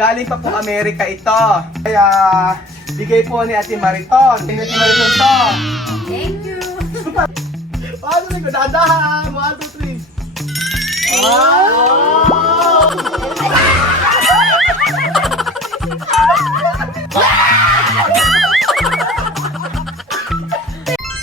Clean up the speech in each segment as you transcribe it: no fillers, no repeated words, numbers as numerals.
Galing pa po Amerika ito. Kaya, bigay po ni Ate Mariton. Ate Mariton to. Thank you. Paano na ko? Dadahan! 1, 2, 3. Wow!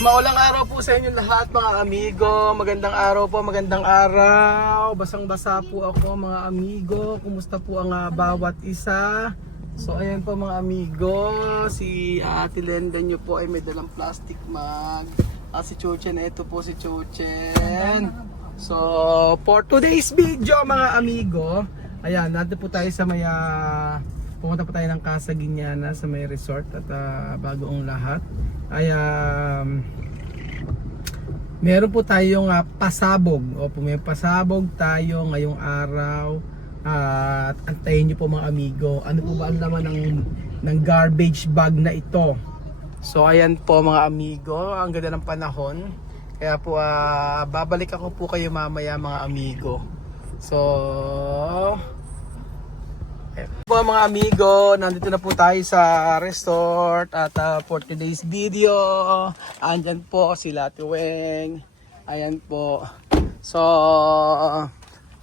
Maulang araw po sa inyo lahat mga amigo. Magandang araw po, magandang araw. Basang-basa po ako mga amigo. Kumusta po ang bawat isa? So ayan po mga amigo. Si Ate Lenda nyo po ay may dalang plastic mug. Si Chochen, ito po si Chochen. So for today's video mga amigo, ayan, nandito po tayo sa may pumunta po tayo ng Casa Guiñana sa may resort at bago ang lahat ay meron po tayong pasabog. Opo, may pasabog tayo ngayong araw at antayin nyo po mga amigo. Ano po ba ang laman ng garbage bag na ito? So ayan po mga amigo, ang ganda ng panahon. Kaya po babalik ako po kayo mamaya mga amigo. So po mga amigo, nandito na po tayo sa resort at for today's video, andyan po sila Ate Weng. Ayan po. So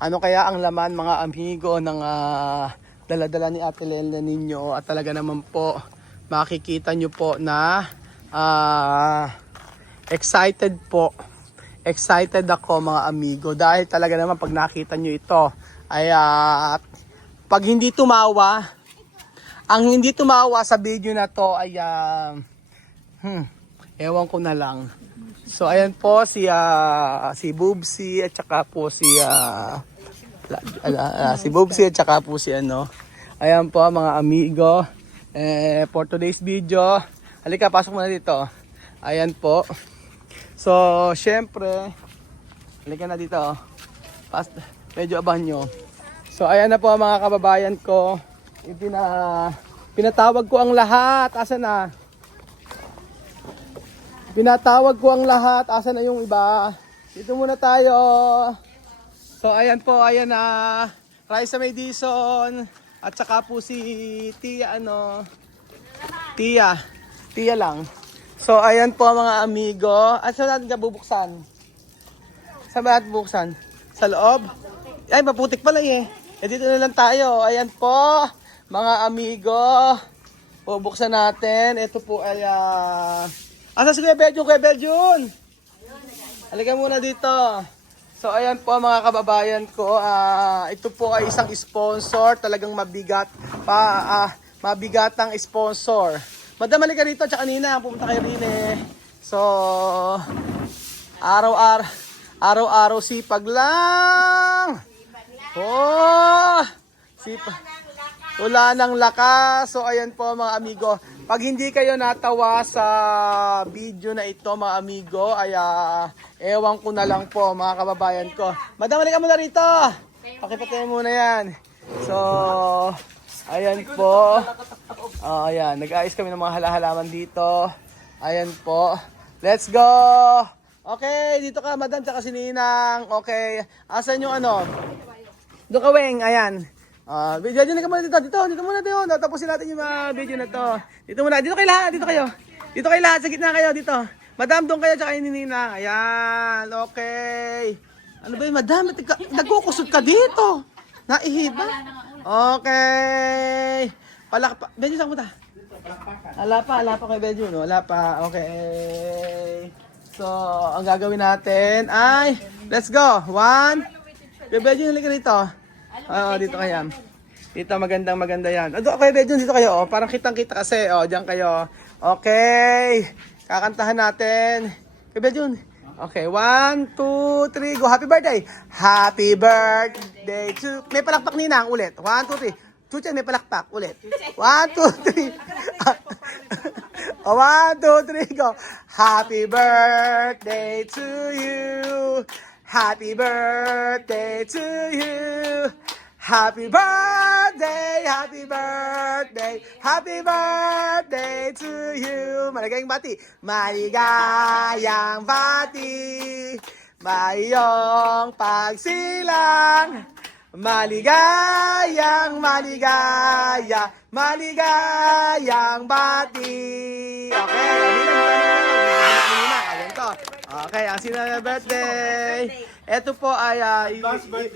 ano kaya ang laman mga amigo ng dala-dala ni Ate Lenda ninyo, at talaga naman po makikita nyo po na excited po. Excited ako mga amigo dahil talaga naman pag nakita nyo ito ay pag hindi tumawa, ang hindi tumawa sa video na to ay ewan ko na lang. So ayan po si Bubsy at saka po si Bubsy at saka po si ano. Ayan po mga amigo. For today's video, halika pasok muna dito. Ayan po. So syempre, halika na dito. Medyo abangan nyo. So ayan na po mga kababayan ko. Pinatawag ko ang lahat. Asa na? Pinatawag ko ang lahat. Asa na yung iba? Dito muna tayo. So ayan po, ayan na. Raisa May Dison. At saka po si Tia Tia lang. So ayan po mga amigo. At saan natin ka bubuksan? Saan ba natin bubuksan? Sa loob? Ay, maputik pala eh. Dito na lang tayo. Ayan po, mga amigo. Bubuksan natin. Ito po ay asa si Kuya Beljun? Halika muna dito. So ayan po mga kababayan ko. Ito po ay isang sponsor. Talagang mabigat. Mabigatang sponsor. Madam, halika rito. Tsaka Nina, pumunta kayo rin eh. So araw-araw sipag lang. Oh, wala ng lakas. So ayan po mga amigo. Pag hindi kayo natawa sa video na ito mga amigo, ay ewan ko na lang po mga kababayan ko. Madam, halika muna rito. Pakipatay muna yan. So ayan po. Ayan, nag-ayos kami ng mga halaman dito. Ayan po. Let's go. Okay, dito ka madam, tsaka si Ninang. Okay, asan yung ano? Doon ka, Weng, ayan. Video na ka muna dito muna dito. Tapusin natin yung video na to. Dito muna, dito kayo lahat, dito kayo. Dito kayo lahat, sa gitna kayo, dito. Madam, doon kayo, tsaka yung Ninang. Ayan, okay. Ano ba yun, madam? Nagkukusot ka dito. Naihiba. Okay. Palakpa. Benjo, saan punta? Ala pa kay Benjo, no? Ala pa, okay. So, ang gagawin natin ay, let's go. 1. Kuya Benjo, halika rito. Dito kayo. Dito, maganda yan. Kuya Benjo, dito kayo. Parang kitang-kita kasi. Diyan kayo. Okay. Kakantahan natin. Kuya Benjo. Okay, 1, 2, 3, go. Happy birthday. Happy birthday to... May palakpak Ninang, ulit. 1, 2, 3. Chuchen, may palakpak, ulit. 1, 2, 3. 1, 2, 3, go. Happy birthday to you. Happy birthday to you. Happy birthday, happy birthday, happy birthday to you. Maligayang bati. Maligayang bati. Mayong pagsilang. Maligayang, maligaya, maligayang bati. Okay, ayan to. Okay, ang sino na birthday? Ito po ay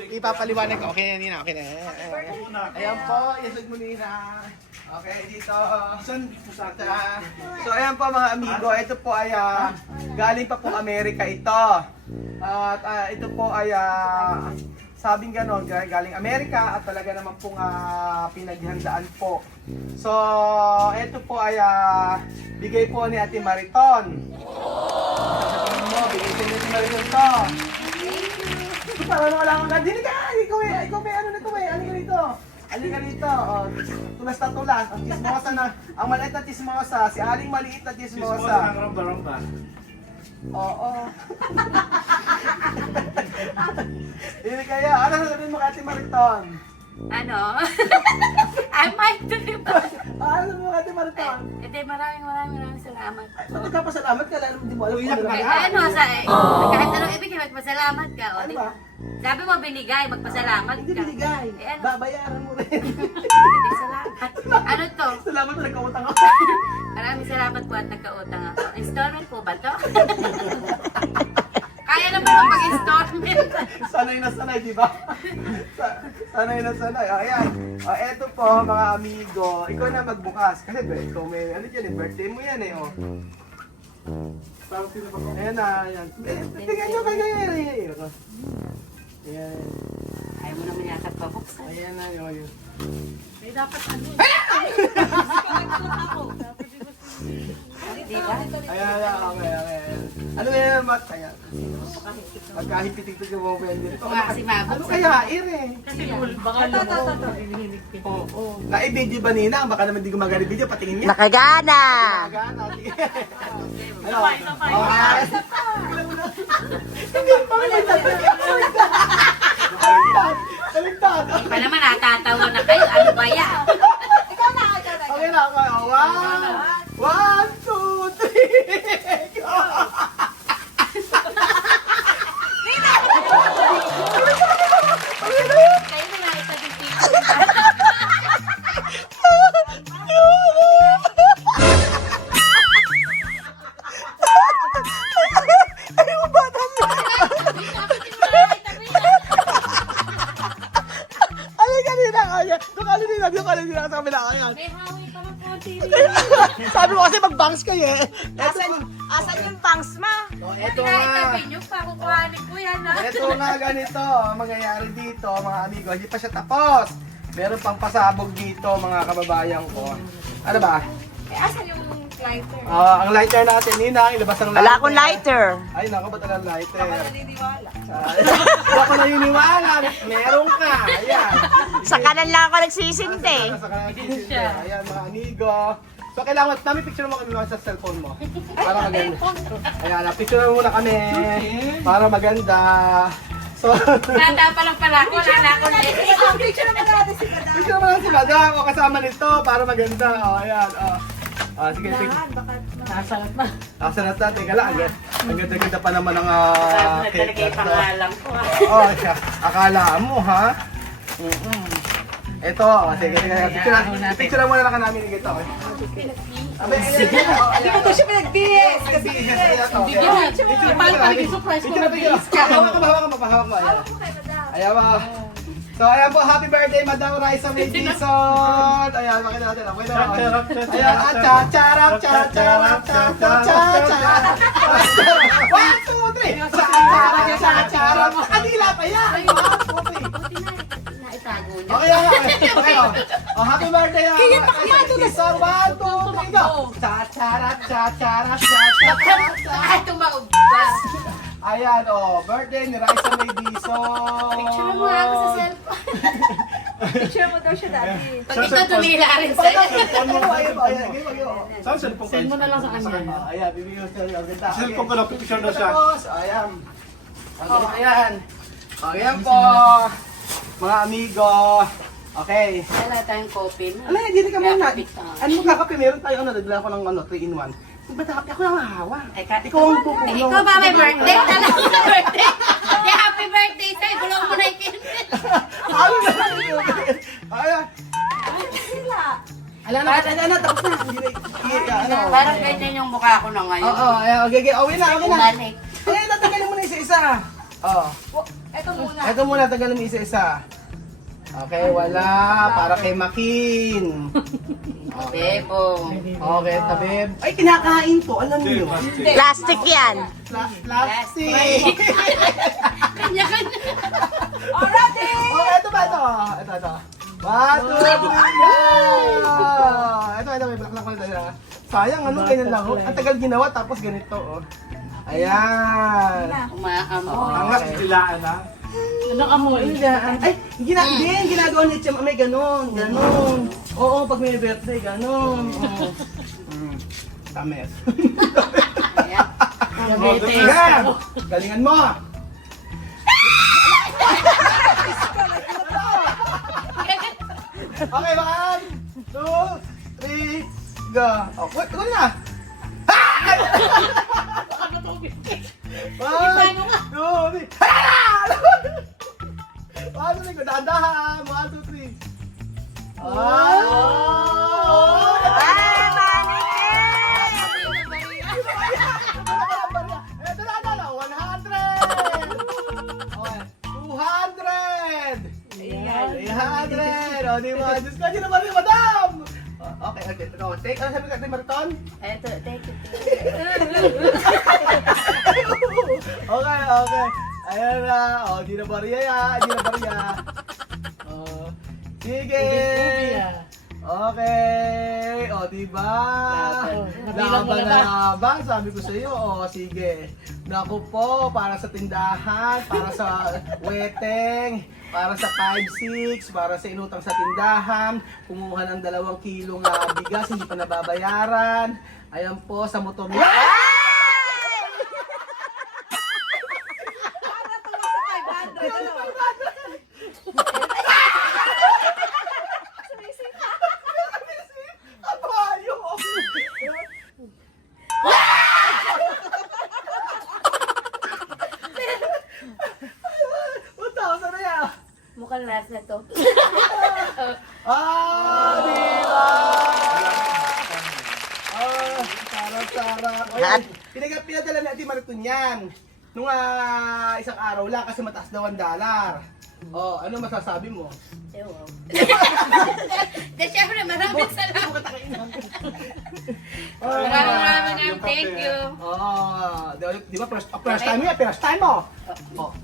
ipapaliwanag ko. Okay na, Nina. Okay na. Ayan po, isag mo, Nina. Okay, dito. So, ayan po mga amigo. Ito po ay galing pa pong Amerika ito. At ito po ay sabing ganon, galing Amerika at talaga naman pong pinaghandaan po. So, ito po ay bigay po ni Ate Mariton. Sabihin mo, bigay po ni Ate Mariton to. Ito parang wala kang gandini ka! Ikaw may ano nito eh, ano ganito? Ano ganito? Oh, tulas na tulas. Ang tismosa na, ang maliit na tismosa, si Aling maliit na tismosa. Tismosa ng romba-romba. Oo. Hindi kaya, ano sasabihin mo kay Ate Mariton? Ano? I might do it. Ano sasabihin mo kay Ate Mariton? Hindi, maraming salamat. Ba't nagkapasalamat ka? Lalo hindi mo alam kung ano Eh, lang. ano, kahit anong ibig, magpasalamat ka. O, Ano di- ba? Sabi mo binigay, magpasalamat Hindi ka. binigay. Eh, ano? Babayaran mo rin. Hindi, salamat. Ano to? Salamat na nagkautang ako. Maraming salamat po at nagkautang ako. Installment po ba to? Kaya naman ang mag-installment. Sanay na sanay, di ba? Sanay na sanay. Ayan. Eto po, mga amigo. Ikaw na magbukas. Kasi ikaw may, ano dyan eh, birthday mo yan eh, oh. Ayan na, ayan. Tingnan nyo kayo yan. Ayan. Ayaw mo naman yata pabuksan. Ayan na, yun. May dapat ano. Diba? Ayan, okay. Ano yan, Mat? Ayan. Pagkahipitig-tig yung mga pwede. Baka kasi mabuksan. Ano kaya, Ire? Kasi baka Oo. Na-video ba, Nina? Baka naman di gumagana video, patingin niya. Nakagana! Gumagana, sige. Ano? Kaligtad! pa naman natatawa na kayo. Ano ba yan? Okay na, okay. One, two, three, go! Kayo na nakita din picture. Ano yung kanina? Yung kanina sa kabila. Ayan. May hawi pa ng konti. Sabi mo kasi mag-bangs kayo eh. Asan yung bangs ma? Eto nga. Nakitabi nyo pa. Kukuhanin ko yan ha. Ito nga ganito, ang mangyayari dito mga amigo, hindi pa siya tapos. Meron pang pasabog dito mga kababayan ko. Ano ba? Eh, asan yung lighter? Ang lighter natin, Nina, ilabas ang lighter. Wala akong lighter. Ay, naku, ba't ang lighter? Naniniwala. Hindi ako naniniwala. Meron ka. Ayan. Sa kanan lang ako nagsisinte. Sa kanan siya. Ayan, mga amigo. So, kailangan, namin picture mo kami sa cellphone mo. Para maganda. Ayan, picture mo muna kami. Para maganda. So, Bata pa lang pala ako. Wala na ako picture mo lang si Madam. O, kasama nito para maganda. O, ayan. O. Sige, sige. Nasalat na. Nakasalat na. Teka lang. Ang ganda-ganda pa naman ang Talaga yung pangalan ko ha. Oo, siya. Akala mo, ha? Ito, sige, picture muna lang ka namin ito. Hindi ko to siya pinag-BS. Paano pa surprise ko na-BS ka? Hawak mo. Ayan mo. So, ayan po, happy birthday, Madam Raisa May Dizon. Ayan, makita natin. Ayan, cha-charap, cha-charap, cha-charap. 1, 2, 3. Cha-charap, cha-charap. Adila pa yan. Naitago niya. Okay. Happy birthday, Dizon. 1, 2, 3, go. Cha-charap, cha-charap, cha-charap. Ah, tumaog pa. Ayan, birthday ni Raisa May Dizon. Picture mo ako sa cellphone. Picture mo daw siya dati. Pag ito tumila rin sa'yo. Saan cellphone ko? Send mo na lang sa kanya. Ayan, bibigyan ko sa'yo. Ang ganda. Cellphone ko lang, picture na siya. Tapos, ayan. Ayan. Ayan po. Mga amigo. Okay. Wala tayong coffee na. Ala, hindi ka muna. Kaya kapit ka. Ano mo kakape? Meron tayo, nagdala ko ng 3-in-1. Ba't ako lang hahawa? Ay, Kat, Ikaw ang pupuno. ikaw ba may birthday? Alam mo birthday? Di happy Happy birthday sa'yo. Gulong mo na yung candle. Ano na? Ayan. Ala na, tapos na. Hindi na, ano. Parang ganyan yung mukha ko na ngayon. Oo, ayan, okay, okay na. Bumalik. Ay, tatanggalin mo na isa-isa. Oo. Ito muna, tanggalin mo isa-isa. Okay, wala. Para kay Makin. Okay, boom. Okay, tabib. Ay, kinakain to. Alam niyo. Plastic yan. Plastic. Kanya-kanya. Already! Okay, ito ba? Ito. 1, 2, 3, go! Ito, may black na tayo. Sayang, ano, ganyan lang. Ang tagal ginawa, tapos ganito, oh. Ayan. Umaamoy. Angas dilaan na. Ay, ginagawa niya siya, may ganon. Oo, pag may birthday, ganon. Tames. Ayan, galingan mo. Okay, 1, 2, 3, go. Oh, wait, tuloy na. 1, 2, 3. Ano na ko? Dahan-dahan. 1, 2, 3. Oh! Ay, manikin! Ito na, 100! Okay, 200! 300! O, di ba? Diyos ko, di naman rin, madam! Okay. Ikaw, take, ano sabi ka, Marathon? Eto, take it. Okay. Ayan na. O, di na bariya ya. O, sige. Okay. O, diba? Laban. Sabi ko sa iyo. O, sige. Naku po, para sa tindahan, para sa weteng, para sa 5-6, para sa inutang sa tindahan, kumuha ng 2 kilong bigas, hindi pa nababayaran. Ayan po, sa motor niya. Mukhang last na to. Diba? Sarap. Ayan, pinadala natin Mariton yan. Nung isang araw lang kasi mataas daw ang $1. Oh, ano masasabi mo? Wow. De, syempre, maraming salamat. Maraming thank you. Di ba first time mo? First time mo?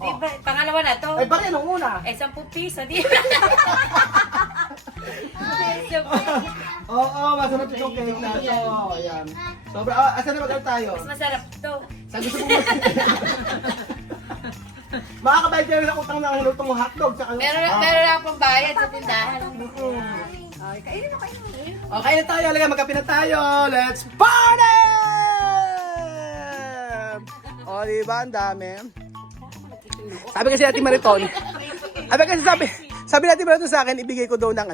Diba, pangalawa na to. Ay, bakit nung una? 10 piso, di ba? Oo, masarap yung cake na to. Ayan. Sobra, asan na mag tayo? Mas masarap to. Sa gusto mo makakabayad kayo ng utang ng luto mo hotdog. Meron na akong bayad sa tindahan. Okay na tayo, halika magkape na tayo. Let's party! O, diba? Ang dami. Sabi kasi natin Mariton, sabi natin Mariton sa akin, ibigay ko daw ng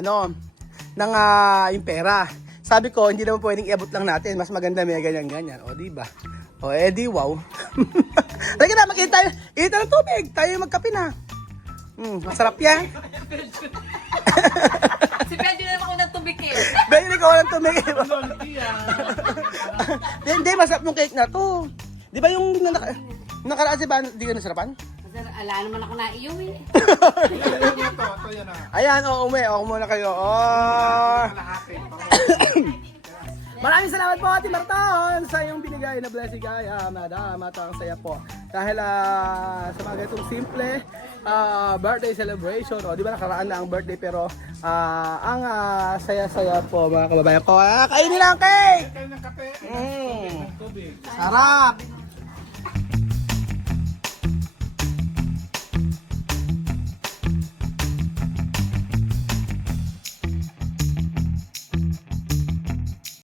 yung pera. Sabi ko, hindi naman pwedeng iabot lang natin. Mas maganda may ganyan-ganyan. O, diba? O, edi, wow. Halika na, makita tayo. Ito ng tubig. Tayo magkape na. Masarap yan. Si Pedro na ako ng tubig eh. Bili ko ng tubig. Hindi, masarap yung cake na to. Di ba yung nakaraan si Ban, di ka nasarapan? Ala naman ako naiuwi eh. Ayan, uwi. O, muna kayo. Maraming salamat po, Ate Marton, sa iyong binigay na blessing kaya, madam, at ang saya po. Dahil sa mga ganitong simple birthday celebration, di ba nakaraan na ang birthday, pero ang saya-saya po mga kababayan ko. Kainin lang ang cake! Sarap!